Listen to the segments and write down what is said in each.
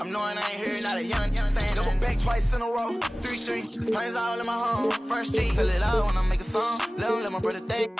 I'm knowing I ain't here, not a young thing. Double back twice in a row, 3-3. Planes all in my home, first street. Tell it all when I make a song. Let my brother think.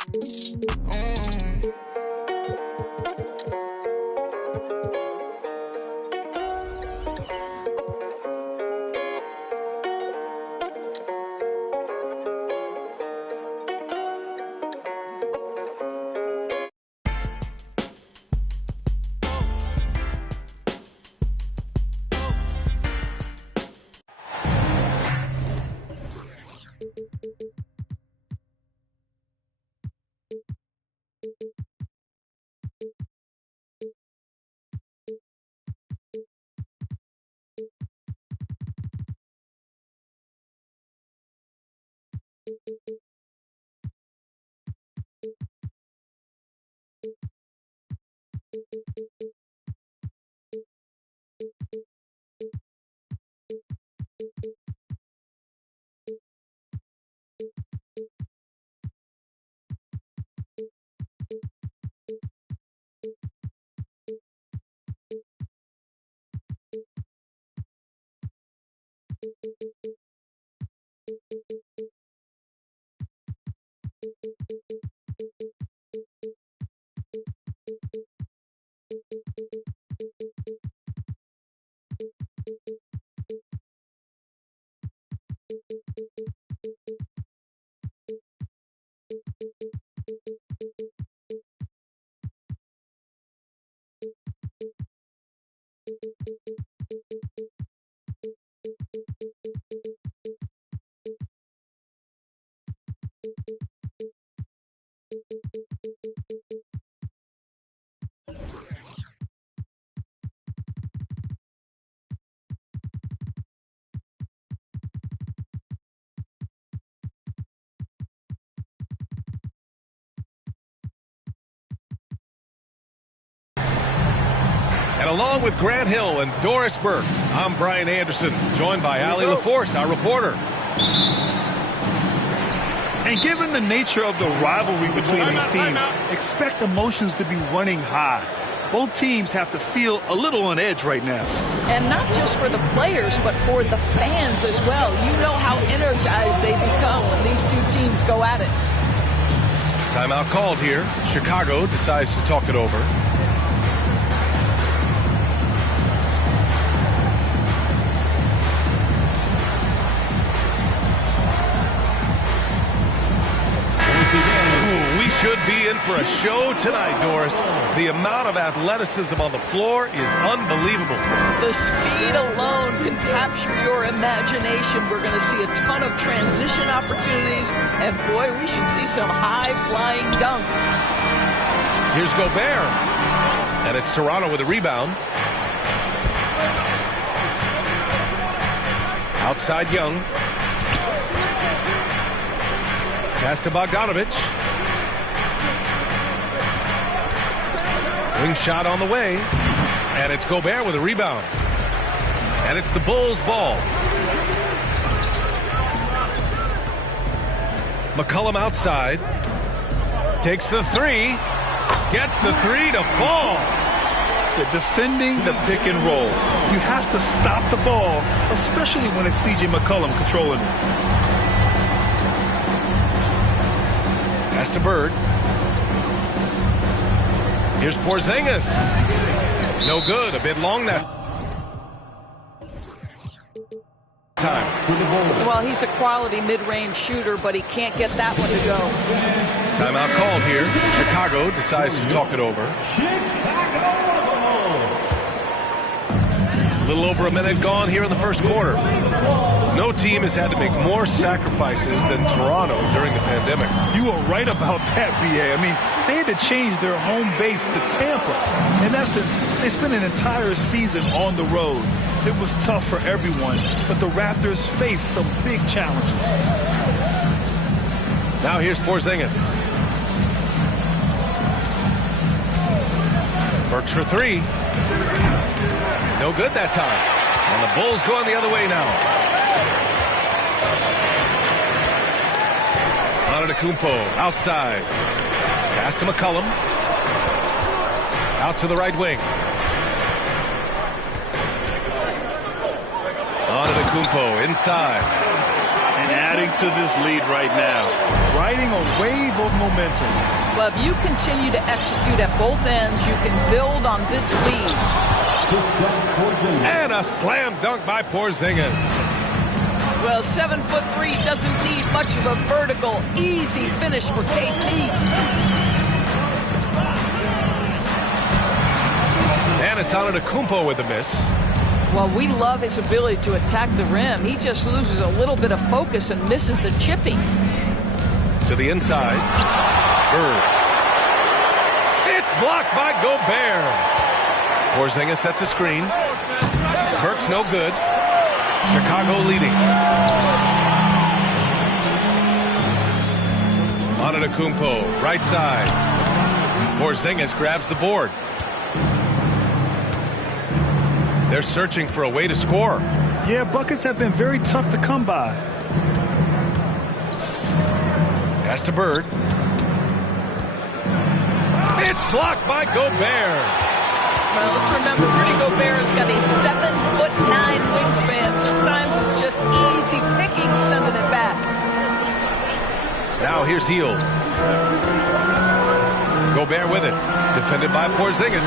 And along with Grant Hill and Doris Burke, I'm Brian Anderson, joined by Allie LaForce, our reporter. And given the nature of the rivalry between these teams, expect emotions to be running high. Both teams have to feel a little on edge right now. And not just for the players, but for the fans as well. You know how energized they become when these two teams go at it. Timeout called here. Chicago decides to talk it over. Should be in for a show tonight, Doris. The amount of athleticism on the floor is unbelievable. The speed alone can capture your imagination. We're going to see a ton of transition opportunities, and boy, we should see some high-flying dunks. Here's Gobert, and it's Toronto with a rebound. Outside Young. Pass to Bogdanovich. Wing shot on the way, and it's Gobert with a rebound. And it's the Bulls' ball. McCollum outside. Takes the three. Gets the three to fall. They're defending the pick and roll. You have to stop the ball, especially when it's C.J. McCollum controlling it. Pass to Bird. Here's Porzingis. No good. A bit long that time. Well, he's a quality mid-range shooter, but he can't get that one to go. Timeout called here. Chicago decides to talk it over. A little over a minute gone here in the first quarter. No team has had to make more sacrifices than Toronto during the pandemic. You are right about that, B.A. I mean, they had to change their home base to Tampa. In essence, they spent an entire season on the road. It was tough for everyone, but the Raptors faced some big challenges. Now here's Porzingis. Works for three. No good that time. And the Bulls going the other way now. Antetokounmpo outside. Pass to McCollum. Out to the right wing. Antetokounmpo inside. And adding to this lead right now. Riding a wave of momentum. Well, if you continue to execute at both ends, you can build on this lead. And a slam dunk by Porzingis. Well, 7'3" doesn't need much of a vertical, easy finish for KP. And it's Antetokounmpo with the miss. Well, we love his ability to attack the rim. He just loses a little bit of focus and misses the chipping. To the inside. Bird. It's blocked by Gobert. Porzingis sets a screen. Burks no good. Chicago leading. Antetokounmpo, right side. Porzingis grabs the board. They're searching for a way to score. Yeah, buckets have been very tough to come by. Pass to Bird. It's blocked by Gobert. Well, let's remember, Rudy Gobert has got a 7'9" wingspan. Sometimes it's just easy picking sending it back. Now here's Hield. Gobert with it. Defended by Porzingis.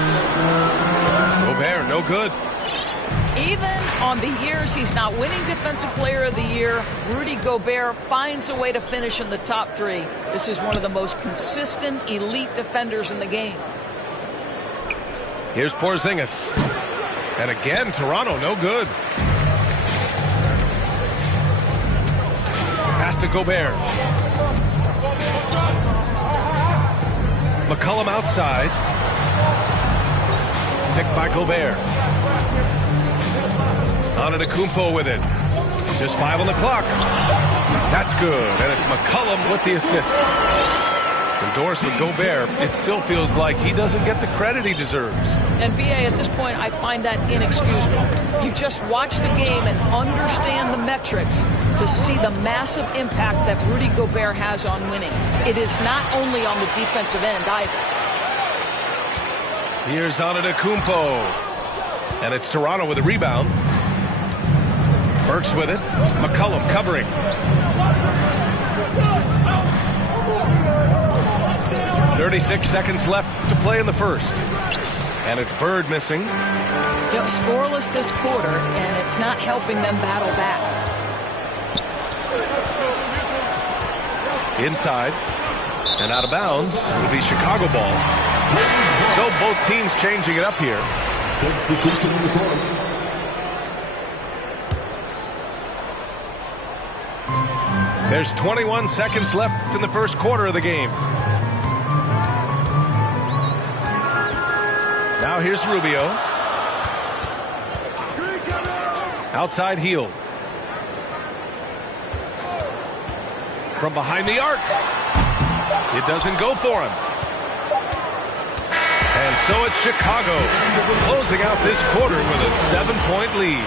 Gobert, no good. Even on the years he's not winning Defensive Player of the Year, Rudy Gobert finds a way to finish in the top three. This is one of the most consistent, elite defenders in the game. Here's Porzingis. And again, Toronto, no good. Pass to Gobert. McCollum outside. Picked by Gobert. Antetokounmpo with it. Just 5 on the clock. That's good. And it's McCollum with the assist. Endorsed with Gobert, it still feels like he doesn't get the credit he deserves. And BA, at this point, I find that inexcusable. You just watch the game and understand the metrics to see the massive impact that Rudy Gobert has on winning. It is not only on the defensive end either. Here's Antetokounmpo. And it's Toronto with a rebound. Burks with it. McCollum covering. "36 seconds left to play in the first. And it's Bird missing. You know, scoreless this quarter, and it's not helping them battle back. Inside. And out of bounds will be Chicago ball. So both teams changing it up here. There's 21 seconds left in the first quarter of the game. Now here's Rubio. Outside Hield. From behind the arc. It doesn't go for him. And so it's Chicago closing out this quarter with a 7-point lead.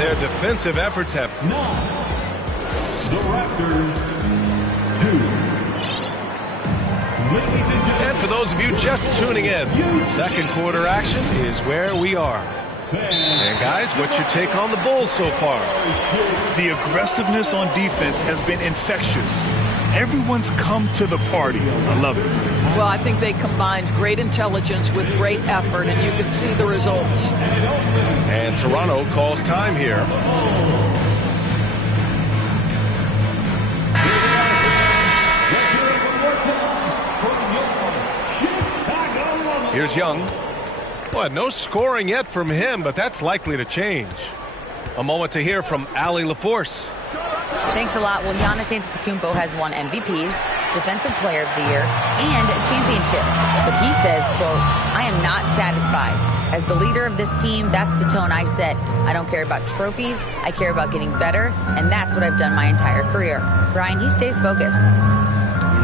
Their defensive efforts have... The Raptors 2. And for those of you just tuning in, second quarter action is where we are. And guys, what's your take on the Bulls so far? The aggressiveness on defense has been infectious. Everyone's come to the party. I love it. Well, I think they combined great intelligence with great effort, and you can see the results. And Toronto calls time here. Here's Young. Well, no scoring yet from him, but that's likely to change. A moment to hear from Allie LaForce. Thanks a lot. Well, Giannis Antetokounmpo has won MVPs, Defensive Player of the Year, and a championship. But he says, quote, "I am not satisfied. As the leader of this team, that's the tone I set. I don't care about trophies. I care about getting better, and that's what I've done my entire career." Brian, he stays focused.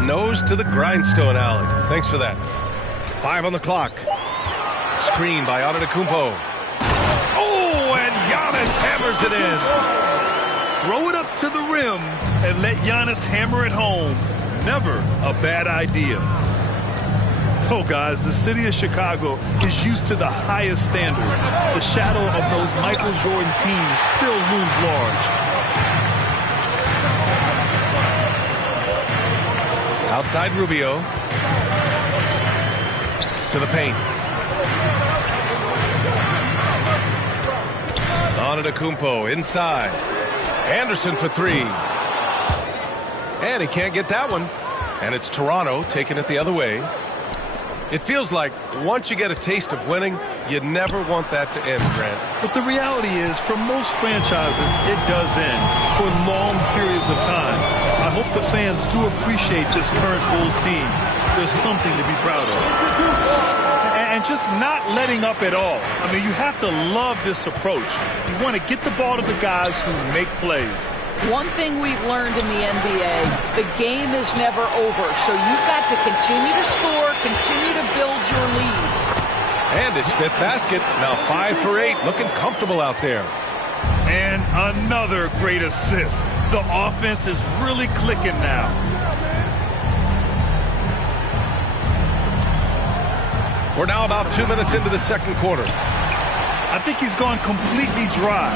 Nose to the grindstone, Allie. Thanks for that. 5 on the clock. Screen by Antetokounmpo. Oh, and Giannis hammers it in. Throw it up to the rim and let Giannis hammer it home. Never a bad idea. No, guys, the city of Chicago is used to the highest standard. The shadow of those Michael Jordan teams still looms large. Outside Rubio. To the paint. Antetokounmpo inside. Anderson for three. And he can't get that one. And it's Toronto taking it the other way. It feels like once you get a taste of winning, you never want that to end, Grant. But the reality is, for most franchises, it does end for long periods of time. I hope the fans do appreciate this current Bulls team. There's something to be proud of. And just not letting up at all. I mean, you have to love this approach. You want to get the ball to the guys who make plays. One thing we've learned in the NBA, the game is never over. So you've got to continue to score, continue to build your lead. And his fifth basket, now 5 for 8, looking comfortable out there. And another great assist. The offense is really clicking now. We're now about 2 minutes into the second quarter. I think he's gone completely dry.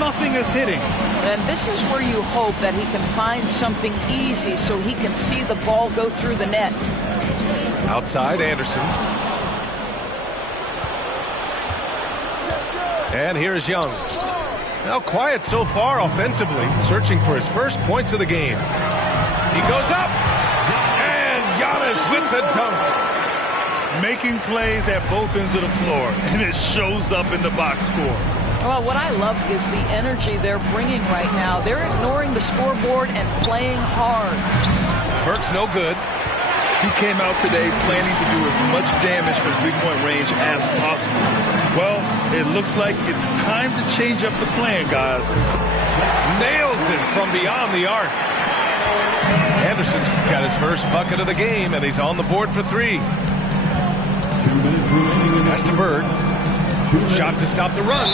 Nothing is hitting. And this is where you hope that he can find something easy so he can see the ball go through the net. Outside Anderson. And here's Young. Now quiet so far offensively, searching for his first points of the game. He goes up. And Giannis with the dunk. Making plays at both ends of the floor, and it shows up in the box score. Well, what I love is the energy they're bringing right now. They're ignoring the scoreboard and playing hard. Burke's no good. He came out today planning to do as much damage from three-point range as possible. Well, it looks like it's time to change up the plan, guys. Nails it from beyond the arc. Anderson's got his first bucket of the game, and he's on the board for three. Pass to Bird. Shot to stop the run.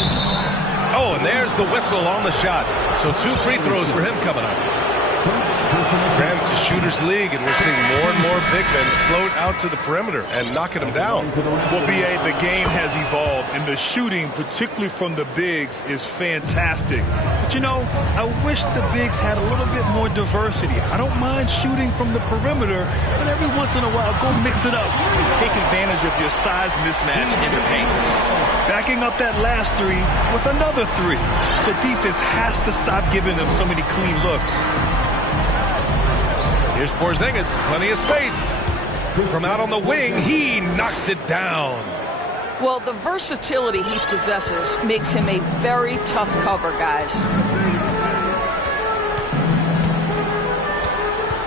Oh, and there's the whistle on the shot. So 2 free throws for him coming up. Grant, it's a shooter's league, and we're seeing more and more big men float out to the perimeter and knocking them down. Well, B.A., the game has evolved, and the shooting, particularly from the bigs, is fantastic. But, you know, I wish the bigs had a little bit more diversity. I don't mind shooting from the perimeter, but every once in a while, go mix it up and take advantage of your size mismatch in the paint. Backing up that last three with another three. The defense has to stop giving them so many clean looks. Here's Porzingis, plenty of space. From out on the wing, he knocks it down. Well, the versatility he possesses makes him a very tough cover, guys.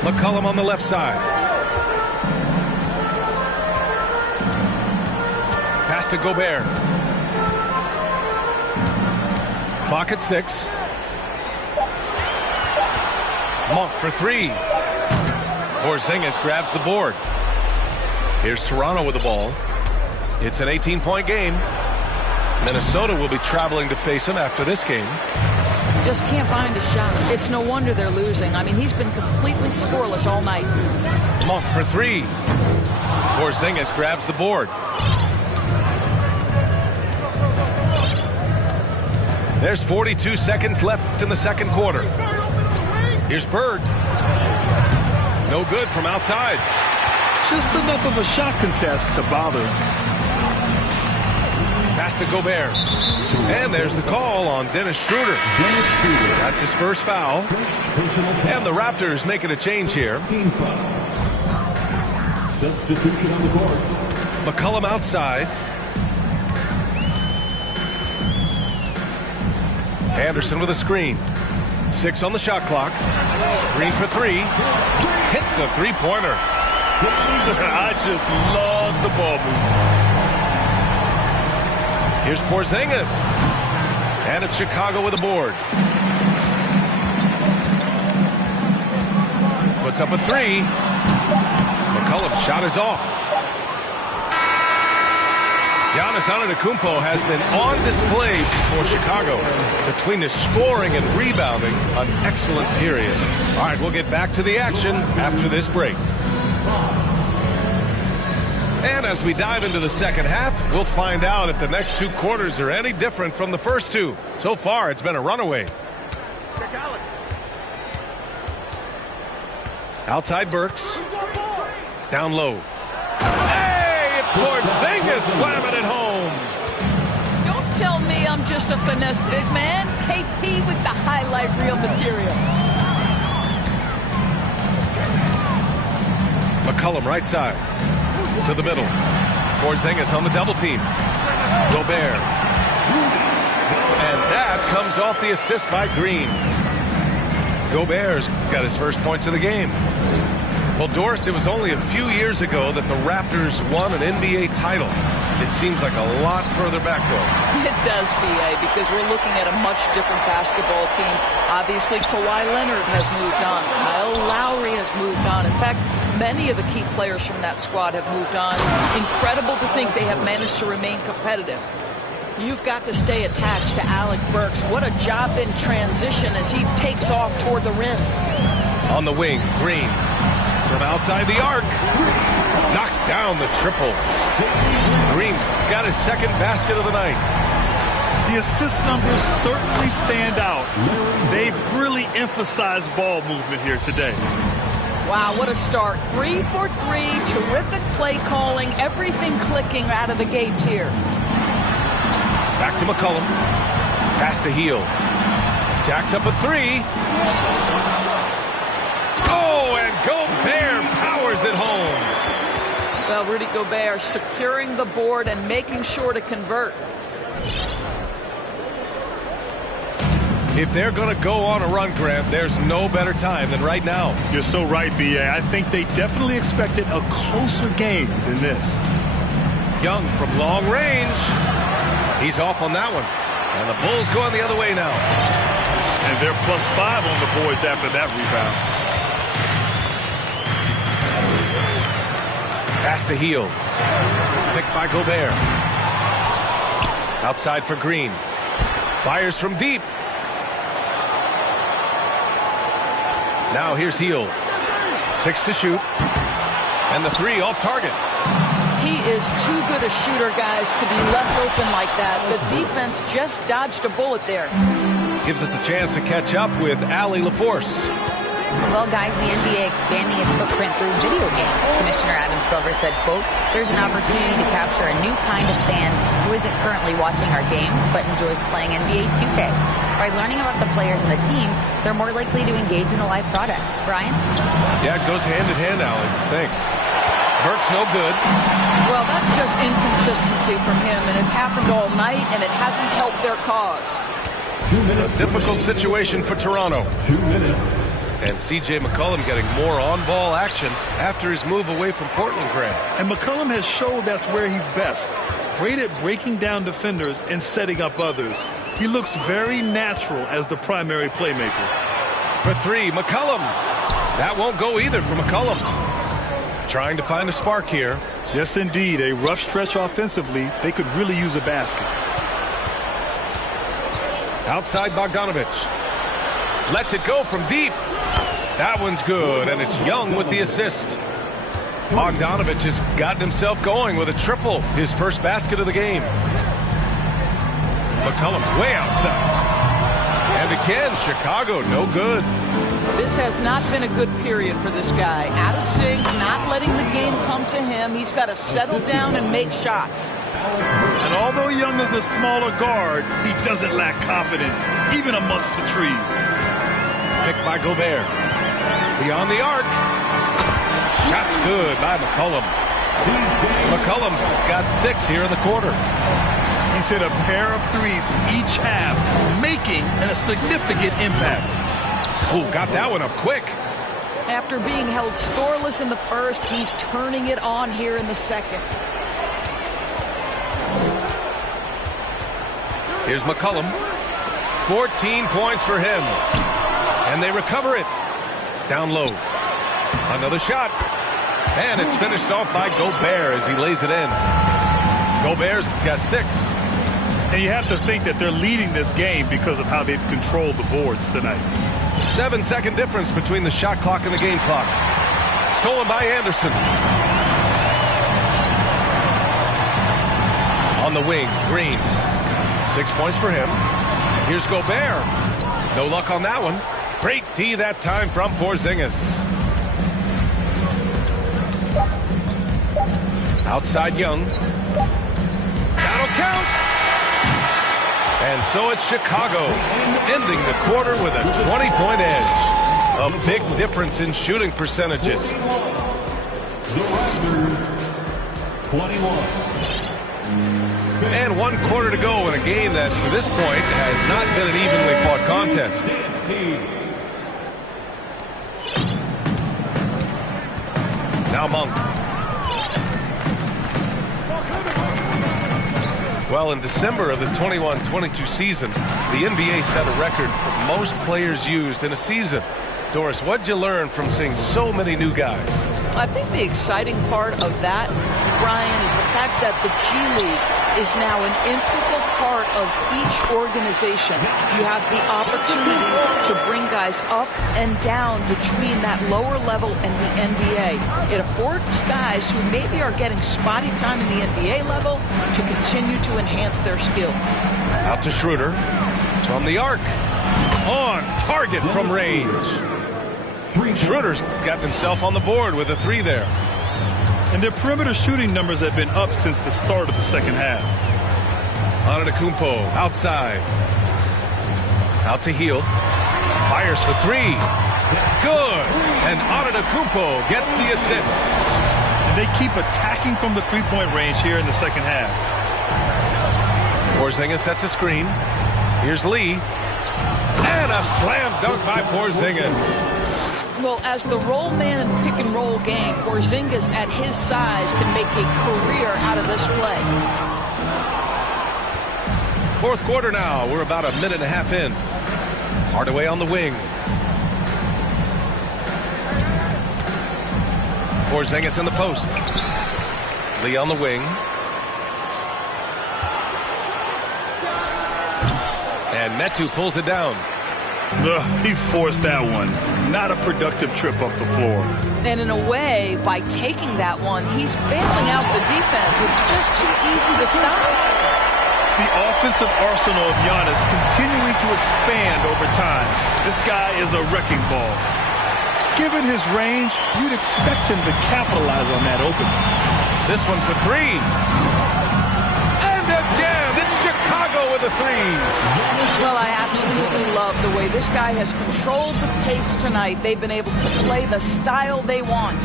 McCollum on the left side. Pass to Gobert. Clock at 6. Monk for three. Porzingis grabs the board. Here's Toronto with the ball. It's an 18-point game. Minnesota will be traveling to face him after this game. Just can't find a shot. It's no wonder they're losing. I mean, he's been completely scoreless all night. Monk for three. Porzingis grabs the board. There's 42 seconds left in the second quarter. Here's Bird. No good from outside. Just enough of a shot contest to bother. Pass to Gobert. And there's the call on Dennis Schroeder. That's his first foul. And the Raptors making a change here. Substitution on the court. McCollum outside. Anderson with a screen. 6 on the shot clock. Green for three. Hits a three-pointer. I just love the ball movement. Here's Porzingis. And it's Chicago with a board. Puts up a three. McCollum's shot is off. Giannis Antetokounmpo has been on display for Chicago. Between the scoring and rebounding, an excellent period. All right, we'll get back to the action after this break. And as we dive into the second half, we'll find out if the next 2 quarters are any different from the first 2. So far, it's been a runaway. Outside Burks. Down low. Hey, it's Porzingis slamming it home. Don't tell me I'm just a finesse big man. KP with the highlight reel material. McCollum right side. To the middle. Porzingis on the double team. Gobert. And that comes off the assist by Green. Gobert's got his first points of the game. Well, Doris, it was only a few years ago that the Raptors won an NBA title. It seems like a lot further back, though. It does, B.A., because we're looking at a much different basketball team. Obviously, Kawhi Leonard has moved on. Kyle Lowry has moved on. In fact, many of the key players from that squad have moved on. Incredible to think they have managed to remain competitive. You've got to stay attached to Alec Burks. What a job in transition as he takes off toward the rim. On the wing, Green. From outside the arc. Knocks down the triple. Green's got his second basket of the night. The assist numbers certainly stand out. They've really emphasized ball movement here today. Wow, what a start. 3 for 3. Terrific play calling. Everything clicking out of the gates here. Back to McCollum. Pass to Hield. Jacks up a 3. Oh, and Gobert powers it home. Well, Rudy Gobert securing the board and making sure to convert. If they're going to go on a run, Grant, there's no better time than right now. You're so right, B.A. I think they definitely expected a closer game than this. Young from long range. He's off on that one. And the Bulls going the other way now. And they're +5 on the boards after that rebound. Pass to Hield. Picked by Gobert. Outside for Green. Fires from deep. Now here's Hield. 6 to shoot. And the 3 off target. He is too good a shooter, guys, to be left open like that. The defense just dodged a bullet there. Gives us a chance to catch up with Allie LaForce. Well, guys, the NBA expanding its footprint through video games. Commissioner Adam Silver said, quote, "There's an opportunity to capture a new kind of fan who isn't currently watching our games but enjoys playing NBA 2K. By learning about the players and the teams, they're more likely to engage in the live product." Brian? Yeah, it goes hand in hand, Allie. Thanks. Burks no good. Well, that's just inconsistency from him, and it's happened all night, and it hasn't helped their cause. A difficult situation for Toronto. 2 minutes. And C.J. McCollum getting more on-ball action after his move away from Portland, Grant. And McCollum has showed that's where he's best. Great at breaking down defenders and setting up others. He looks very natural as the primary playmaker. For 3, McCollum. That won't go either for McCollum. Trying to find a spark here. Yes, indeed. A rough stretch offensively. They could really use a basket. Outside Bogdanovich. Lets it go from deep. That one's good, and it's Young with the assist. Bogdanovich has gotten himself going with a triple. His first basket of the game. McCollum way outside. And again, Chicago, no good. This has not been a good period for this guy. Out of sync, not letting the game come to him. He's got to settle down and make shots. And although Young is a smaller guard, he doesn't lack confidence, even amongst the trees. Picked by Gobert. Beyond the arc. Shot's good by McCollum. McCollum's got 6 here in the quarter. He's hit a pair of threes each half, making a significant impact. Ooh, got that one up quick. After being held scoreless in the first, he's turning it on here in the second. Here's McCollum. 14 points for him. And they recover it. Down low. Another shot. And it's finished off by Gobert as he lays it in. Gobert's got 6. And you have to think that they're leading this game because of how they've controlled the boards tonight. 7-second difference between the shot clock and the game clock. Stolen by Anderson. On the wing, Green. 6 points for him. Here's Gobert. No luck on that one. Great D that time from Porzingis. Outside Young. That'll count. And so it's Chicago, ending the quarter with a 20-point edge. A big difference in shooting percentages. The Raptors, 21. And 1 quarter to go in a game that, to this point, has not been an evenly fought contest. Now Monk. Well, in December of the 21-22 season, the NBA set a record for most players used in a season. Doris, what'd you learn from seeing so many new guys? I think the exciting part of that, Brian, is the fact that the G League is now an integral part of each organization. You have the opportunity to bring guys up and down between that lower level and the NBA. It affords guys who maybe are getting spotty time in the NBA level to continue to enhance their skill. Out to Schroeder from the arc. On target from range. Schroeder's got himself on the board with a 3 there. And their perimeter shooting numbers have been up since the start of the second half. Antetokounmpo outside. Out to Hield. Fires for 3. Good. And Antetokounmpo gets the assist. And they keep attacking from the three-point range here in the second half. Porzingis sets a screen. Here's Lee. And a slam dunk by Porzingis. Well, as the roll man in the pick-and-roll game, Porzingis at his size can make a career out of this play. Fourth quarter now. We're about a minute and a half in. Hardaway on the wing. Porzingis in the post. Lee on the wing. And Metu pulls it down. He forced that one. Not a productive trip up the floor. And in a way, by taking that one, he's bailing out the defense. It's just too easy to stop. The offensive arsenal of Giannis continuing to expand over time. This guy is a wrecking ball. Given his range, you'd expect him to capitalize on that opening. This one for 3. And again, it's Chicago with a 3. Well, I absolutely love the way this guy has controlled the pace tonight. They've been able to play the style they want.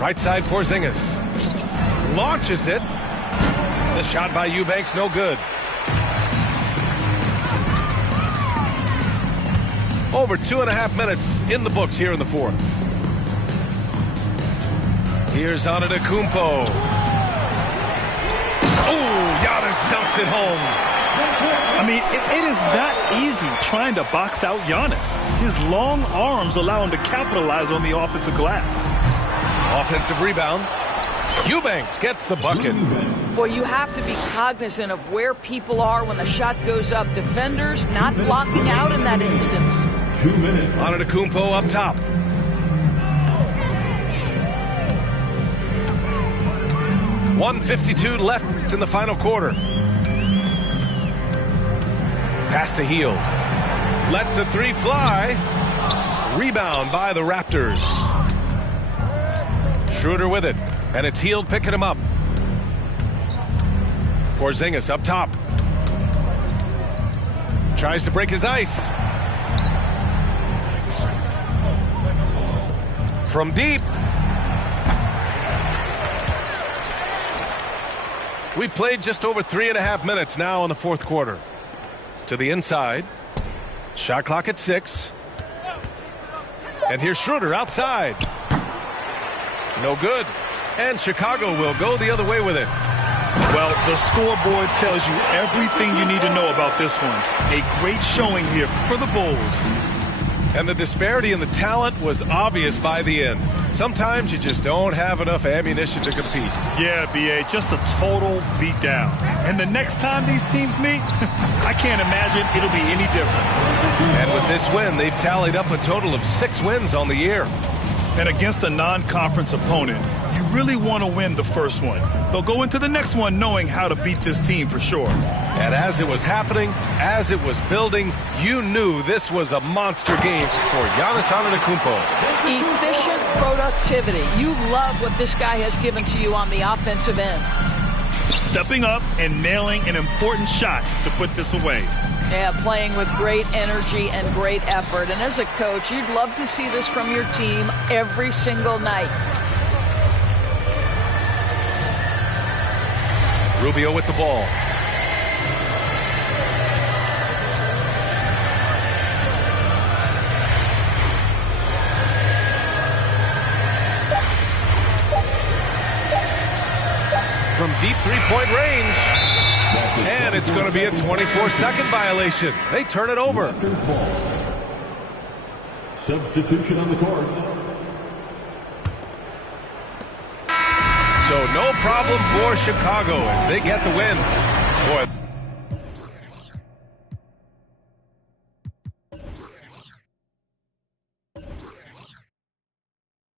Right side, Porzingis. Launches it. The shot by Eubanks, no good. Over 2.5 minutes in the books here in the fourth. Here's Antetokounmpo. Oh, Giannis dunks it home. I mean, it is not easy trying to box out Giannis. His long arms allow him to capitalize on the offensive glass. Offensive rebound. Eubanks gets the bucket. Boy, you have to be cognizant of where people are when the shot goes up. Defenders not blocking out in that instance. 2 minutes. Antetokounmpo up top. .152 left in the final quarter. Pass to Hield. Lets the 3 fly. Rebound by the Raptors. Schroeder with it. And it's Hield picking him up. Porzingis up top. Tries to break his ice. From deep. We played just over 3.5 minutes now in the fourth quarter. To the inside. Shot clock at 6. And here's Schroeder outside. No good. And Chicago will go the other way with it. Well, the scoreboard tells you everything you need to know about this one. A great showing here for the Bulls. And the disparity in the talent was obvious by the end. Sometimes you just don't have enough ammunition to compete. Yeah, B.A., just a total beatdown. And the next time these teams meet, I can't imagine it'll be any different. And with this win, they've tallied up a total of 6 wins on the year. And against a non-conference opponent, you really want to win the first one. They'll go into the next one knowing how to beat this team for sure. And as it was happening, as it was building, you knew this was a monster game for Giannis Antetokounmpo. Efficient productivity. You love what this guy has given to you on the offensive end. Stepping up and nailing an important shot to put this away. Yeah, playing with great energy and great effort. And as a coach, you'd love to see this from your team every single night. Rubio with the ball. From deep three-point range. And it's going to be a 24-second violation. They turn it over. Substitution on the court. So no problem for Chicago as they get the win.